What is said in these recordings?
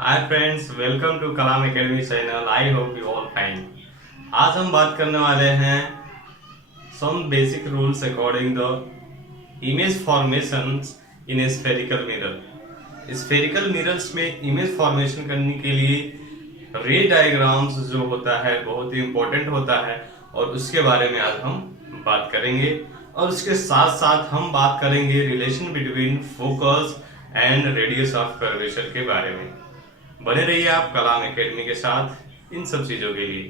Hi friends, welcome to Kalam academy channel. I hope you all fine. आज हम बात करने वाले हैं some basic rules according the image formations in spherical mirror. Spherical mirrors में image formation करने के लिए रे डायग्राम्स जो होता है बहुत ही इम्पोर्टेंट होता है और उसके बारे में आज हम बात करेंगे। और उसके साथ साथ हम बात करेंगे relation between focus and radius of curvature के बारे में। बने रहिए आप कलाम एकेडमी के साथ इन सब चीजों के लिए।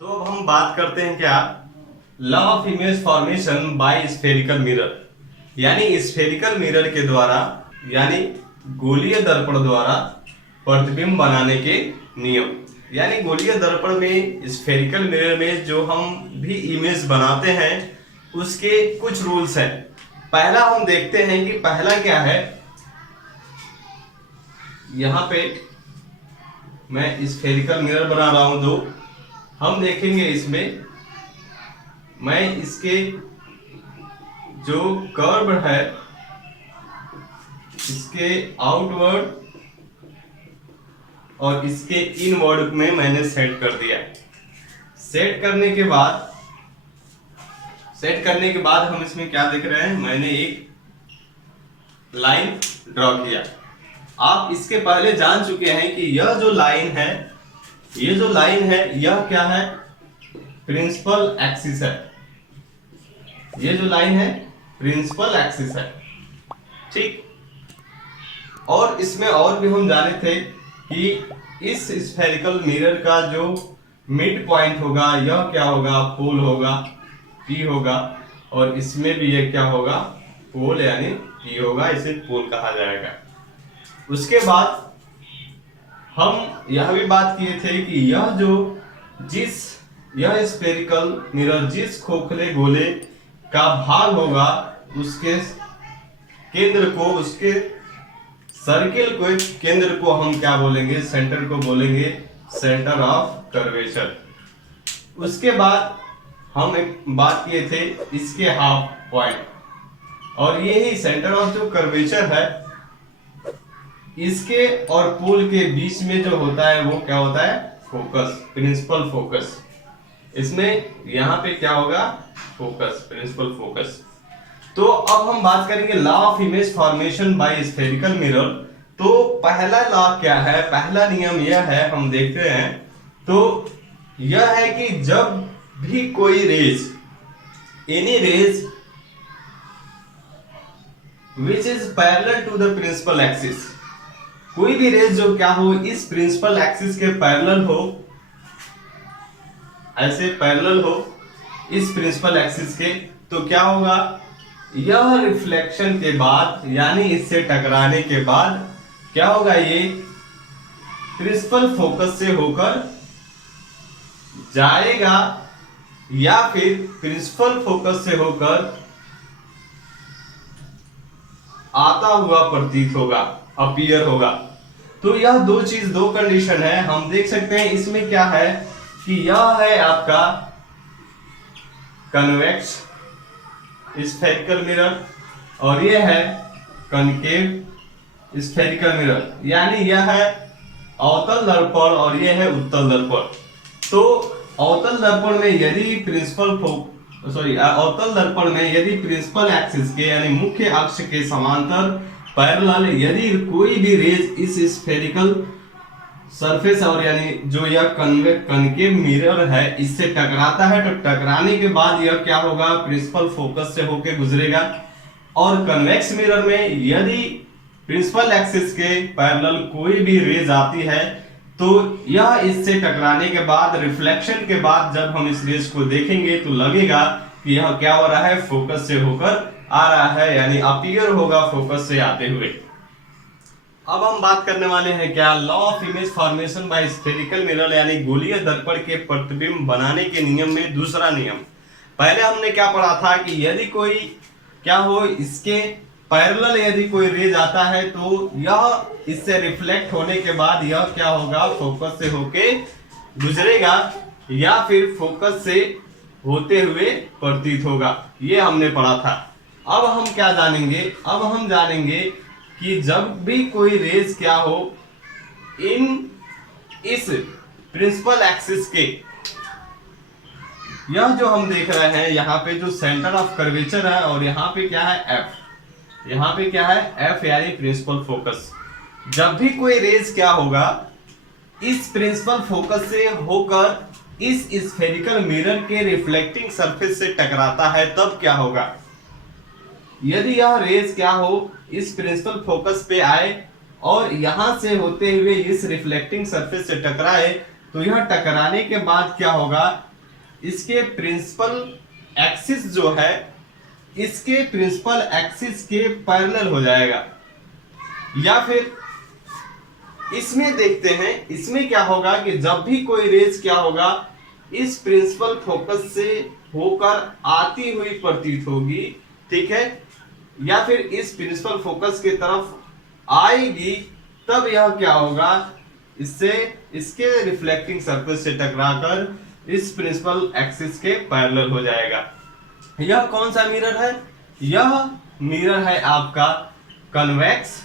तो अब हम बात करते हैं क्या, law of image formation by spherical mirror, यानी स्फेरिकल मिरर के द्वारा यानी गोलीय दर्पण द्वारा प्रतिबिंब बनाने के नियम। यानी गोलीय दर्पण में स्फेरिकल मिरर में जो हम भी इमेज बनाते हैं उसके कुछ रूल्स हैं। पहला हम देखते हैं कि पहला क्या है। यहां पे मैं स्फेरिकल मिरर बना रहा हूं दो। हम देखेंगे इसमें मैं इसके जो कर्व है इसके आउटवर्ड और इसके इनवर्ड में मैंने सेट कर दिया। सेट करने के बाद हम इसमें क्या देख रहे हैं, मैंने एक लाइन ड्रॉ किया। आप इसके पहले जान चुके हैं कि यह जो लाइन है यह क्या है, प्रिंसिपल एक्सिस है। ये जो लाइन है प्रिंसिपल एक्सिस है, ठीक। और इसमें और भी हम जाने थे कि इस स्फेरिकल मिरर का जो मिड पॉइंट होगा यह क्या होगा, पोल होगा, पी होगा। और इसमें भी ये क्या होगा, पोल यानी पी होगा, इसे पोल कहा जाएगा। उसके बाद हम यह भी बात किए थे कि यह स्फेरिकल मिरर जिस खोखले गोले का भाग होगा उसके केंद्र को, उसके सर्किल को केंद्र को हम क्या बोलेंगे, सेंटर को बोलेंगे सेंटर ऑफ कर्वेचर। उसके बाद हम एक बात किए थे इसके हाफ पॉइंट, और ये ही सेंटर ऑफ जो कर्वेचर है इसके और पोल के बीच में जो होता है वो क्या होता है, फोकस, प्रिंसिपल फोकस। इसमें यहां पे क्या होगा, फोकस, प्रिंसिपल फोकस। तो अब हम बात करेंगे law of image formation by spherical mirror. तो पहला लॉ क्या है, पहला नियम यह है, हम देखते हैं। तो यह है कि जब भी कोई rays, any rays which is parallel to the principal axis, कोई भी रेज जो क्या हो इस प्रिंसिपल एक्सिस के पैरेलल हो, ऐसे पैरेलल हो इस प्रिंसिपल एक्सिस के, तो क्या होगा, यह रिफ्लेक्शन के बाद यानी इससे टकराने के बाद क्या होगा, ये प्रिंसिपल फोकस से होकर जाएगा या फिर प्रिंसिपल फोकस से होकर आता हुआ प्रतीत होगा, अपीयर होगा। तो यह दो कंडीशन है। हम देख सकते हैं इसमें क्या है कि यह है आपका कन्वेक्स स्फेरिकल मिरर और यह है कनकेव स्फेरिकल मिरर, यानी यह है अवतल दर्पण और यह है उत्तल दर्पण। तो अवतल दर्पण में यदि अवतल दर्पण में यदि प्रिंसिपल एक्सिस के यानी मुख्य अक्ष के समांतर पैरेलल यदि कोई भी रेज इस स्फेरिकल सरफेस और यानी जो यह कनकेव मिरर है इससे टकराता है, तो टकराने के बाद यह क्या होगा, प्रिंसिपल फोकस से होकर गुजरेगा। और कन्वेक्स मिरर में यदि प्रिंसिपल एक्सिस के पैरेलल कोई भी रेज आती है तो यह इससे टकराने के बाद, रिफ्लेक्शन के बाद जब हम इस रेज को देखेंगे तो लगेगा कि यह क्या हो रहा है, फोकस से होकर आ रहा है, यानी अपीयर होगा फोकस से आते हुए। अब हम बात करने वाले हैं क्या, law of image formation by spherical mirror, यानी गोलीय दर्पण के प्रतिबिंब बनाने के नियम में दूसरा नियम। पहले हमने क्या पढ़ा था कि यदि कोई क्या हो, इसके पैरेलल यदि कोई रेज आता है तो यह इससे रिफ्लेक्ट होने के बाद यह क्या होगा, फोकस से होके गुजरेगा या फिर फोकस से होते हुए प्रतीत होगा, ये हमने पढ़ा था। अब हम क्या जानेंगे, अब हम जानेंगे कि जब भी कोई रेज क्या हो इन इस प्रिंसिपल एक्सिस के, यह जो हम देख रहे हैं यहाँ पे जो सेंटर ऑफ कर्वेचर है और यहाँ पे क्या है एफ, यहाँ पे क्या है एफ यानी प्रिंसिपल फोकस। जब भी कोई रेज क्या होगा इस प्रिंसिपल फोकस से होकर इस स्फेरिकल मिरर के रिफ्लेक्टिंग सरफेस से टकराता है तब क्या होगा, यदि यह रेज क्या हो इस प्रिंसिपल फोकस पे आए और यहां से होते हुए इस रिफ्लेक्टिंग सरफेस से टकराए तो यह टकराने के बाद क्या होगा, इसके प्रिंसिपल एक्सिस जो है इसके प्रिंसिपल एक्सिस के पैरेलल हो जाएगा। या फिर इसमें देखते हैं, इसमें क्या होगा कि जब भी कोई रेज क्या होगा इस प्रिंसिपल फोकस से होकर आती हुई प्रतीत होगी, ठीक है, या फिर इस प्रिंसिपल फोकस की तरफ आएगी तब यह क्या होगा, इससे इसके रिफ्लेक्टिंग सरफेस से टकराकर इस प्रिंसिपल एक्सिस के पैरेलल हो जाएगा। यह कौन सा मिरर है, यह मिरर है आपका कन्वेक्स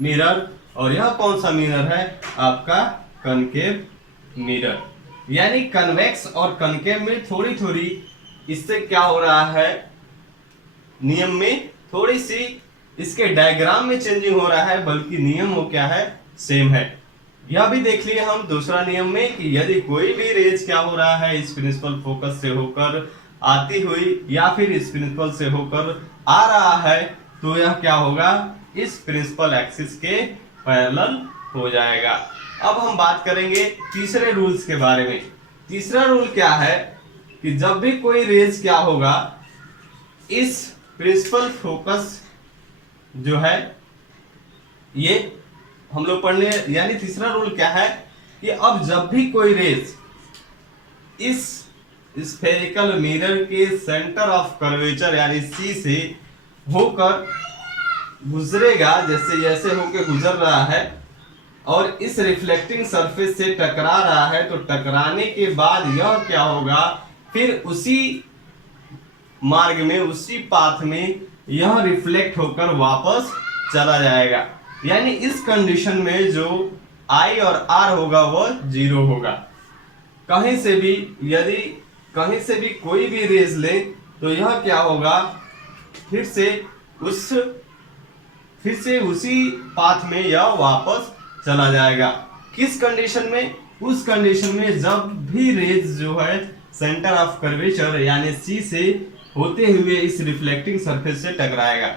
मिरर और यह कौन सा मिरर है आपका कनकेव मिरर। यानी कन्वेक्स और कनकेव में थोड़ी थोड़ी इससे क्या हो रहा है, नियम में थोड़ी सी इसके डायग्राम में चेंजिंग हो रहा है, बल्कि नियम वो क्या है सेम है। यह भी देख लिए हम दूसरा नियम में कि यदि कोई भी रेज क्या हो रहा है इस प्रिंसिपल फोकस से होकर आती हुई या फिर इस प्रिंसिपल से होकर आ रहा है तो यह क्या होगा इस प्रिंसिपल एक्सिस के पैरेलल हो जाएगा। अब हम बात करेंगे तीसरे रूल्स के बारे में। तीसरा रूल क्या है कि जब भी कोई रेज क्या होगा इस प्रिंसिपल फोकस जो है ये हम लोग पढ़ने, यानी तीसरा रूल क्या है कि अब जब भी कोई रेज इस स्फेरिकल मिरर के सेंटर ऑफ कर्वेचर यानी सी से होकर गुजरेगा, जैसे जैसे होकर गुजर रहा है और इस रिफ्लेक्टिंग सरफेस से टकरा रहा है, तो टकराने के बाद यह क्या होगा फिर उसी मार्ग में उसी पाथ में यह रिफ्लेक्ट होकर वापस चला जाएगा। यानी इस कंडीशन में जो I और R होगा वह 0 होगा। कहीं से भी यदि कहीं से भी कोई भी रेज ले तो यह क्या होगा फिर से उसी पाथ में यह वापस चला जाएगा। किस कंडीशन में, उस कंडीशन में जब भी रेज जो है सेंटर ऑफ कर्वेचर यानी C से होते हुए इस रिफ्लेक्टिंग सरफेस से टकराएगा।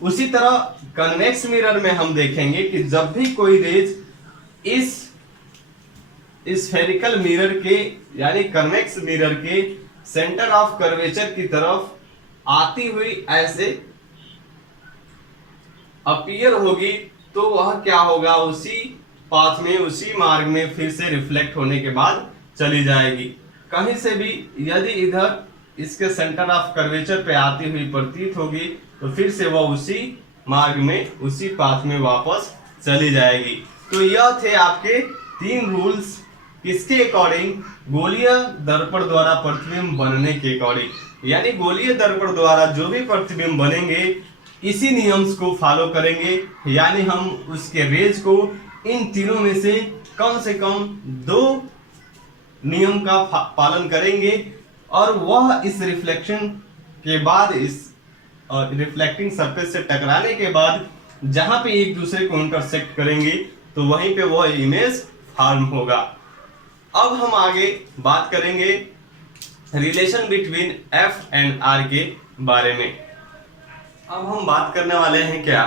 उसी तरह कन्वेक्स मिरर में हम देखेंगे कि जब भी कोई रेज इस स्फेरिकल मिरर के यानी कन्वेक्स मिरर के सेंटर ऑफ कर्वेचर की तरफ आती हुई ऐसे अपीयर होगी तो वह क्या होगा उसी पाथ में उसी मार्ग में फिर से रिफ्लेक्ट होने के बाद चली जाएगी। कहीं से भी यदि इधर इसके सेंटर ऑफ कर्वेचर पे आती हुई प्रतीत होगी तो फिर से वह उसी मार्ग में उसी पाथ में वापस चली जाएगी। तो यह थे आपके 3 रूल्स किसके अकॉर्डिंग, गोलीय दर्पण द्वारा प्रतिबिंब बनने के अकॉर्डिंग। यानी गोलीय दर्पण द्वारा जो भी प्रतिबिंब बनेंगे इसी नियम्स को फॉलो करेंगे, यानी हम उसके रेज को इन तीनों में से कम 2 नियम का पालन करेंगे और वह इस रिफ्लेक्शन के बाद इस रिफ्लेक्टिंग सरफेस से टकराने के बाद जहां पे एक दूसरे को इंटरसेक्ट करेंगे तो वहीं पे वह इमेज फॉर्म होगा। अब हम आगे बात करेंगे relation between f and r के बारे में। अब हम बात करने वाले हैं क्या,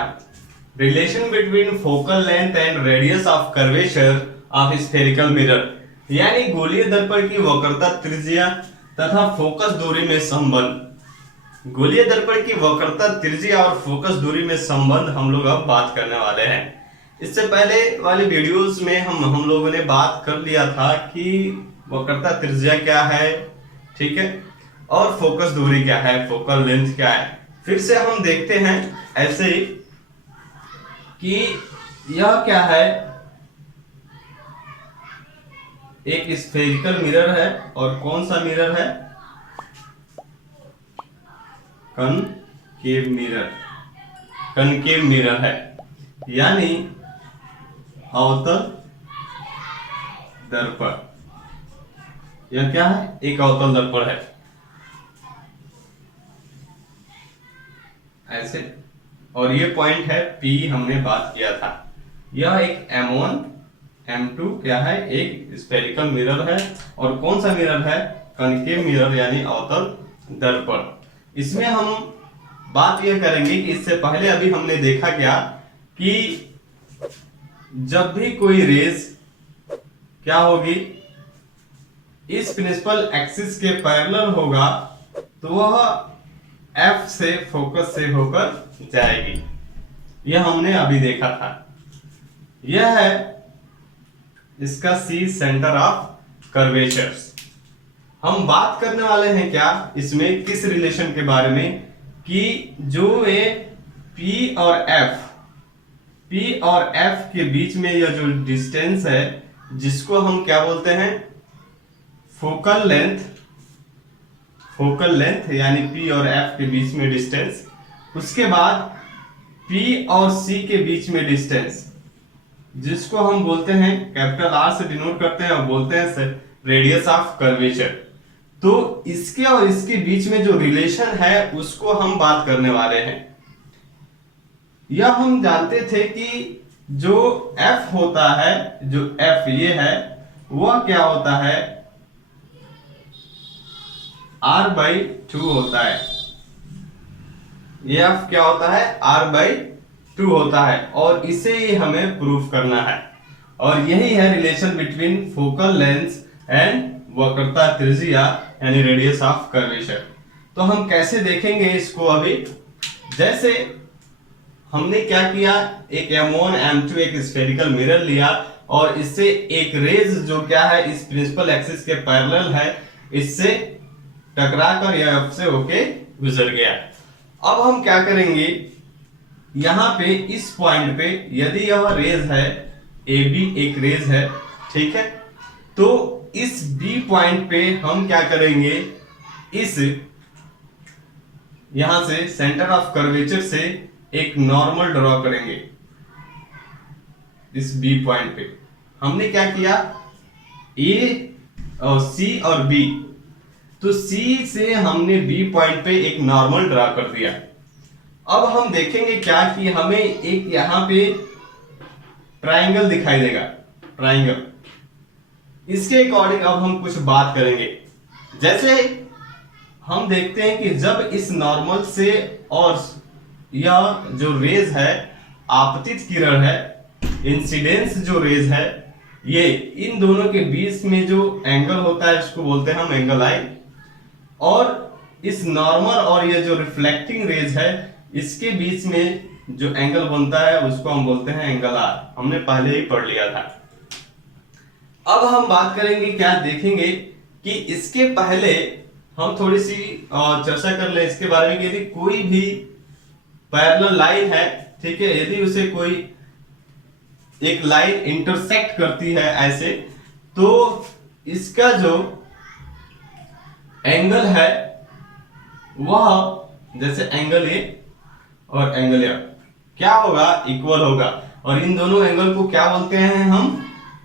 relation between focal length and radius of curvature of spherical mirror. यानी गोलीय दर्पण की वक्रता त्रिज्या तथा फोकस दूरी में संबंध। गोलीय दर्पण की वक्रता त्रिज्या और फोकस दूरी में संबंध हम लोग अब बात करने वाले हैं। इससे पहले वाले वीडियोस में हम लोगों ने बात कर लिया था कि वक्रता त्रिज्या क्या है, ठीक है, और फोकस दूरी क्या है, फोकल लेंथ क्या है। फिर से हम देखते हैं ऐसे कि यह क्या है, एक स्फेरिकल मिरर है और कौन सा मिरर है, concave concave mirror, concave mirror है, यानी अवतल दर्पण। यह क्या है? एक अवतल दर्पण है ऐसे। और ये पॉइंट है P, हमने बात किया था। यह एक M1 M2 क्या है? एक स्फेरिकल मिरर है। और कौन सा मिरर है? कनकेव मिरर यानी अवतल दर्पण। इसमें हम बात यह करेंगे कि इससे पहले अभी हमने देखा क्या कि जब भी कोई रेज क्या होगी, इस प्रिंसिपल एक्सिस के पैरेलल होगा तो वह F से फोकस से होकर जाएगी। यह हमने अभी देखा था। यह है इसका C, सेंटर ऑफ कर्वेचर्स। हम बात करने वाले हैं क्या इसमें, किस रिलेशन के बारे में, कि जो ये P और F के बीच में यह जो डिस्टेंस है, जिसको हम क्या बोलते हैं? फोकल लेंथ यानी P और F के बीच में डिस्टेंस। उसके बाद P और C के बीच में डिस्टेंस, जिसको हम बोलते हैं कैपिटल R से डिनोट करते हैं और बोलते हैं रेडियस ऑफ कर्वेचर। तो इसके और इसके बीच में जो रिलेशन है उसको हम बात करने वाले हैं। यह हम जानते थे कि जो F होता है, जो F ये है, वह क्या होता है? R/2 होता है। ये F क्या होता है? R/2 होता है। और इसे ही हमें प्रूफ करना है। और यही है relation between focal length and वक्रता त्रिज्या यानी रेडियस ऑफ कर्वेचर। तो हम कैसे देखेंगे इसको अभी? जैसे हमने क्या किया, एक M1 M2 एक स्फेरिकल मिरर लिया और इससे एक रेज जो क्या है इस प्रिंसिपल एक्सिस के पैरेलल है, इससे टकराकर या F से होके गुजर गया। अब हम क्या करेंगे, यहां पे इस पॉइंट पे यदि यह रेज है AB, एक रेज है, ठीक है, तो इस B पॉइंट पे हम क्या करेंगे, इस यहां से सेंटर ऑफ कर्वेचर से एक नॉर्मल ड्रॉ करेंगे। इस B पॉइंट पे हमने क्या किया, A और C और B, तो C से हमने B पॉइंट पे एक नॉर्मल ड्रॉ कर दिया। अब हम देखेंगे क्या कि हमें एक यहां पे ट्राइंगल दिखाई देगा, ट्राइंगल। इसके अकॉर्डिंग अब हम कुछ बात करेंगे। जैसे हम देखते हैं कि जब इस नॉर्मल से और यह जो रेज है, आपतित किरण है, इंसिडेंस जो रेज है, ये इन दोनों के बीच में जो एंगल होता है इसको बोलते हैं हम एंगल आई। और इस नॉर्मल और ये जो रिफ्लेक्टिंग रेज है, इसके बीच में जो एंगल बनता है उसको हम बोलते हैं एंगल आर। हमने पहले ही पढ़ लिया था। अब हम बात करेंगे, क्या देखेंगे कि इसके पहले हम थोड़ी सी चर्चा कर ले इसके बारे में कि यदि कोई भी पैरेलल लाइन है, ठीक है, यदि उसे कोई एक लाइन इंटरसेक्ट करती है ऐसे, तो इसका जो एंगल है वह जैसे एंगल ए और एंगल एफ क्या होगा, इक्वल होगा। और इन दोनों एंगल को क्या बोलते हैं हम,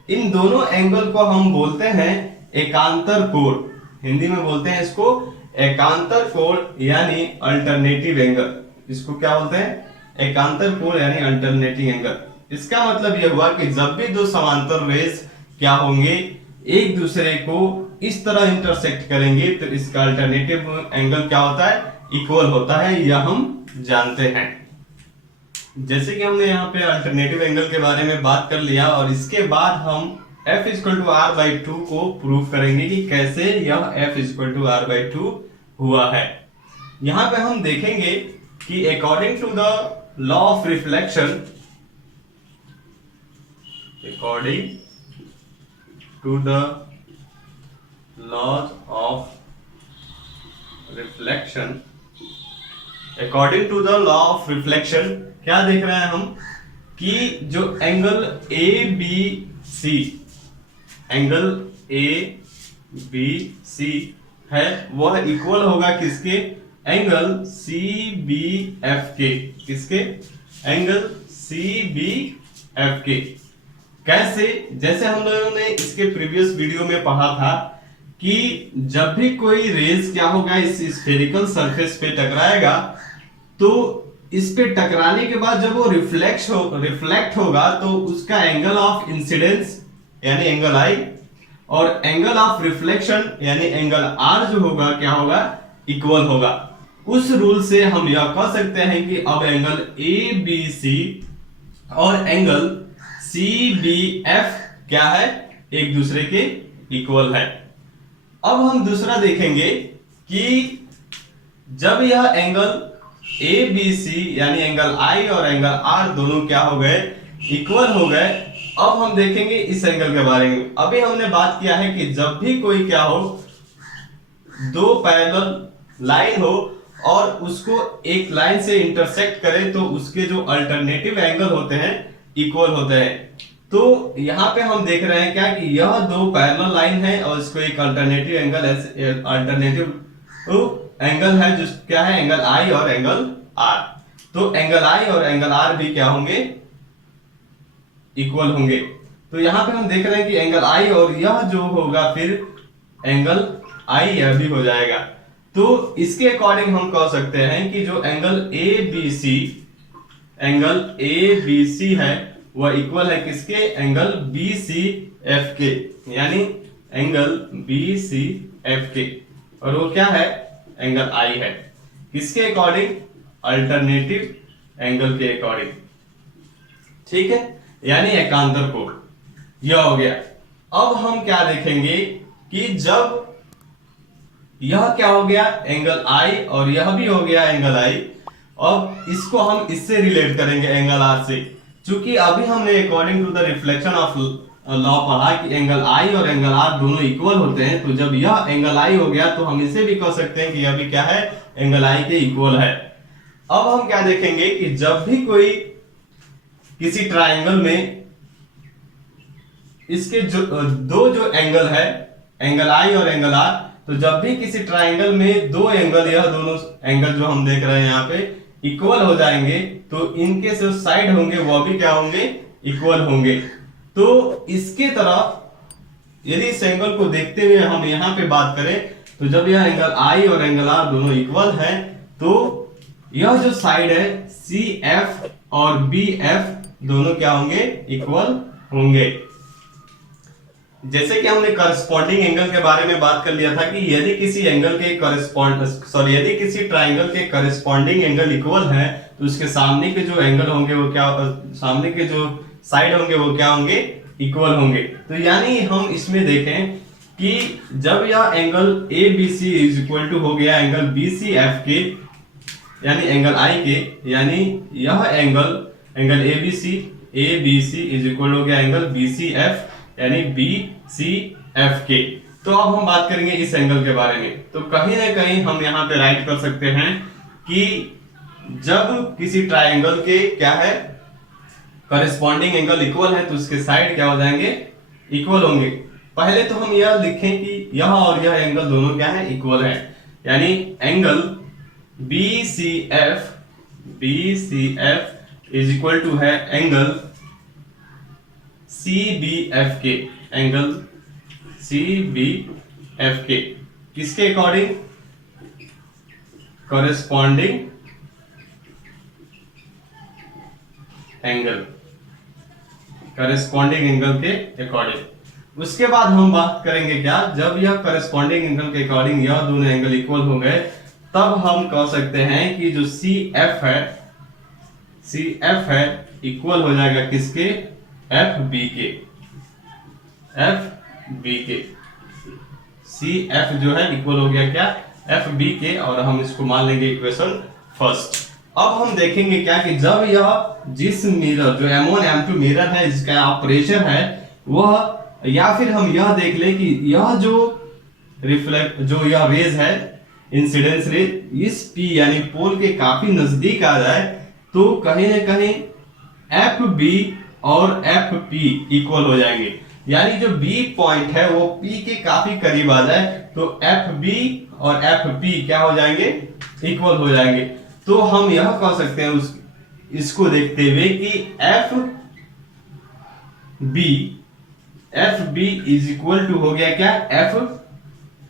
इन दोनों एंगल को हम बोलते हैं एकांतर कोण। हिंदी में बोलते हैं इसको एकांतर कोण यानी अल्टरनेटिव एंगल। इसको क्या बोलते हैं, एकांतर कोण यानी अल्टरनेटिव एंगल। इसका मतलब यह हुआ कि जब भी दो समांतर रेज क्या होंगे, एक दूसरे को इस तरह इंटरसेक्ट करेंगे, तो इसका अल्टरनेटिव एंगल क्या होता है, इक्वल होता है, यह हम जानते हैं। जैसे कि हमने यहाँ पे अल्टरनेटिव एंगल के बारे में बात कर लिया, और इसके बाद हम F = R/2 को प्रूव करेंगे कि कैसे यह F = R/2 हुआ है। यहाँ पे हम देखेंगे कि according to the law of reflection, according to the laws of reflection, according to the law of reflection क्या देख रहे हैं हम कि जो एंगल ABC, एंगल ABC है वह इक्वल होगा किसके, एंगल सी बी एफ के, किसके? एंगल सी बी एफ के। कैसे? जैसे हम लोगों ने इसके प्रीवियस वीडियो में पढ़ा था कि जब भी कोई रेज क्या होगा इस स्फेरिकल सरफेस पे टकराएगा, तो इस पे टकराने के बाद जब वो रिफ्लेक्ट होगा तो उसका एंगल ऑफ इंसिडेंस यानी एंगल आई और एंगल ऑफ रिफ्लेक्शन यानी एंगल आर जो होगा क्या होगा? इक्वल होगा। उस रूल से हम यह कह सकते हैं कि अब एंगल ए बी सी और एंगल सी बी एफ क्या है? एक दूसरे के इक्वल है। अब हम दूसरा देखेंगे कि जब यह एंगल ए बी सी यानी एंगल आई और एंगल आर दोनों क्या हो गए? इक्वल हो गए। अब हम देखेंगे इस एंगल के बारे में। अभी हमने बात किया है कि जब भी कोई क्या हो, दो पैरेलल लाइन हो और उसको एक लाइन से इंटरसेक्ट करे तो उसके जो अल्टरनेटिव एंगल होते हैं इक्वल होते हैं। तो यहाँ पे हम देख रहे हैं क्या कि यह दो पैरेलल लाइन है और इसको एक अल्टरनेटिव एंगल है जो क्या है? एंगल आई और एंगल आर। तो एंगल आई और एंगल आर भी क्या होंगे? इक्वल होंगे। तो यहाँ पे हम देख रहे हैं कि एंगल आई और यह जो होगा फिर एंगल आई यह भी हो जाएगा। तो इसके अकॉर्डिंग हम कह सकते हैं कि जो एंगल ए बी सी है वह इक्वल है किसके? एंगल बी सी एफ के, यानी एंगल बी सी एफ के, और वो क्या है? एंगल आई है। किसके अकॉर्डिंग? अल्टरनेटिव एंगल के अकॉर्डिंग। ठीक है, यानी एकांतर कोण। यह हो गया। अब हम क्या देखेंगे कि जब यह क्या हो गया? एंगल आई और यह भी हो गया एंगल आई। अब इसको हम इससे रिलेट करेंगे एंगल आर से, क्योंकि अभी हमने according to the reflection of law पढ़ा कि एंगल आई और एंगल आर दोनों इक्वल होते हैं। तो जब यह एंगल आई हो गया तो हम इसे भी कह सकते हैं कि यह भी क्या है? एंगल आई के इक्वल है। अब हम क्या देखेंगे कि जब भी कोई किसी ट्राइंगल में इसके जो एंगल है, एंगल आई और एंगल आर, तो जब भी किसी ट्राइंगल में दो एंगल, यह दोनों एंगल जो हम देख रहे हैं यहाँ पे इक्वल हो जाएंगे, तो इनके जो साइड होंगे वह भी क्या होंगे? इक्वल होंगे। तो इसके तरफ यदि इस एंगल को देखते हुए हम यहाँ पे बात करें, तो जब यह एंगल आई और एंगल आर दोनों इक्वल है, तो यह जो साइड है सी एफ और बी एफ दोनों क्या होंगे? इक्वल होंगे। जैसे कि हमने करस्पॉन्डिंग एंगल के बारे में बात कर लिया था कि यदि किसी किसी ट्राइंगल के करस्पॉन्डिंग एंगल इक्वल है तो उसके सामने के जो एंगल होंगे वो क्या, सामने के जो साइड होंगे वो क्या होंगे? इक्वल होंगे। तो यानी हम इसमें देखें कि जब यह angle A B C is equal to हो गया एंगल बी सी एफ के यानी एंगल आई के, यानी यह angle A B C is equal हो गया एंगल बी सी एफ यानी बी सी एफ के। तो अब हम बात करेंगे इस एंगल के बारे में। तो कहीं ना कहीं हम यहाँ पे राइट कर सकते हैं कि जब किसी ट्राइंगल के क्या है? करस्पॉन्डिंग एंगल इक्वल है तो उसके साइड क्या हो जाएंगे? इक्वल होंगे। पहले तो हम यह लिखें कि यह और यह एंगल दोनों क्या है? इक्वल है, यानी angle B C F is equal to है एंगल सी बी एफ के, एंगल सी बी एफ के। किसके अकॉर्डिंग? करस्पॉन्डिंग एंगल, करस्पॉन्डिंग एंगल के अकॉर्डिंग। उसके बाद हम बात करेंगे क्या? जब यह करस्पॉन्डिंग एंगल के अकॉर्डिंग यह दोनों एंगल इक्वल हो गए, तब हम कह सकते हैं कि जो सी एफ है इक्वल हो जाएगा किसके? एफ बी के। सी एफ जो है इक्वल हो गया क्या? एफ बी के, और हम इसको मान लेंगे इक्वेशन फर्स्ट। अब हम देखेंगे क्या कि जब यह जिस मिरर जो M1 M2 मिरर है इसका ऑपरेशन है वह, या फिर हम यह देख ले कि यह जो यह रेज है इंसिडेंस रेज इस P यानी पोल के काफी नजदीक आ जाए, तो कहीं ना कहीं एफ बी और एफ पी इक्वल हो जाएंगे। यानी जो बी पॉइंट है वो P के काफी करीब आ जाए तो एफ बी और एफ पी क्या हो जाएंगे? इक्वल हो जाएंगे। तो हम यह कह सकते हैं इसको देखते हुए कि F B is equal to हो गया क्या, एफ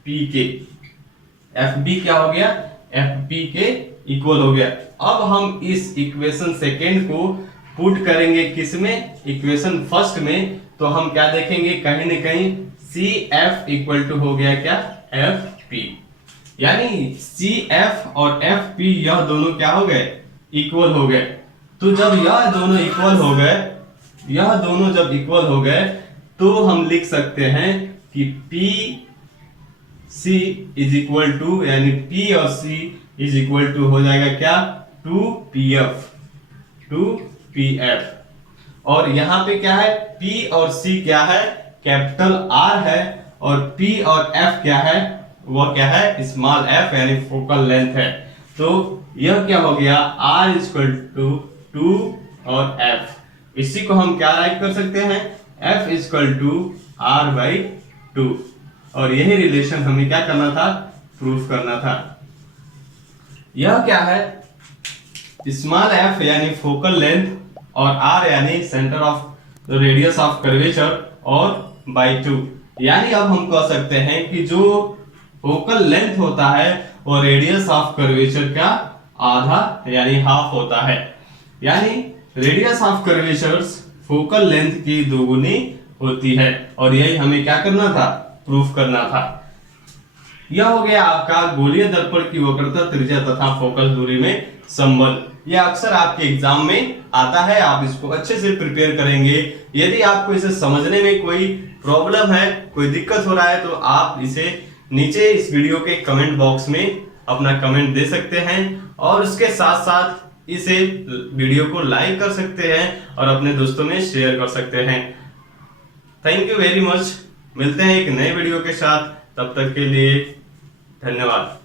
पी के। एफ बी क्या हो गया, एफ पी के इक्वल हो गया। अब हम इस इक्वेशन सेकेंड को पुट करेंगे किसमें, इक्वेशन फर्स्ट में। तो हम क्या देखेंगे, कहीं ना कहीं सी एफ इक्वल टू हो गया क्या, एफ पी। यानी सी एफ और एफ पी यह दोनों क्या हो गए, इक्वल हो गए। तो जब यह दोनों इक्वल हो गए, यह दोनों जब इक्वल हो गए तो हम लिख सकते हैं कि P C is equal to, यानी पी और सी इज इक्वल टू हो जाएगा क्या, 2pf, 2pf। और यहां पे क्या है, P और C क्या है, कैपिटल R है, और P और F क्या है, वह क्या है, स्मॉल f, यानी फोकल लेंथ है। तो यह क्या हो गया, R इक्वल टू 2 और F। इसी को हम क्या राइट कर सकते हैं, F इक्वल टू R/2। और यही रिलेशन हमें क्या करना था, प्रूफ करना था। यह क्या है, स्मॉल f यानी फोकल लेंथ, और R यानी centre of radius of curvature, और बाय 2। यानी अब हम कह सकते हैं कि जो फोकल लेंथ होता है वो रेडियस ऑफ कर्वेचर का आधा यानी हाफ होता है। यानी radius of curvature focal length की दोगुनी होती है। और यही हमें क्या करना था, प्रूफ करना था। यह हो गया आपका गोलीय दर्पण की वक्रता, त्रिज्या तथा फोकल दूरी में संबंध। यह अक्सर आपके एग्जाम में आता है, आप इसको अच्छे से प्रिपेयर करेंगे। यदि आपको इसे समझने में कोई प्रॉब्लम है, कोई दिक्कत हो रहा है, तो आप इसे नीचे इस वीडियो के कमेंट बॉक्स में अपना कमेंट दे सकते हैं, और उसके साथ साथ इसे वीडियो को लाइक कर सकते हैं और अपने दोस्तों में शेयर कर सकते हैं। Thank you very much. मिलते हैं एक नए वीडियो के साथ, तब तक के लिए धन्यवाद।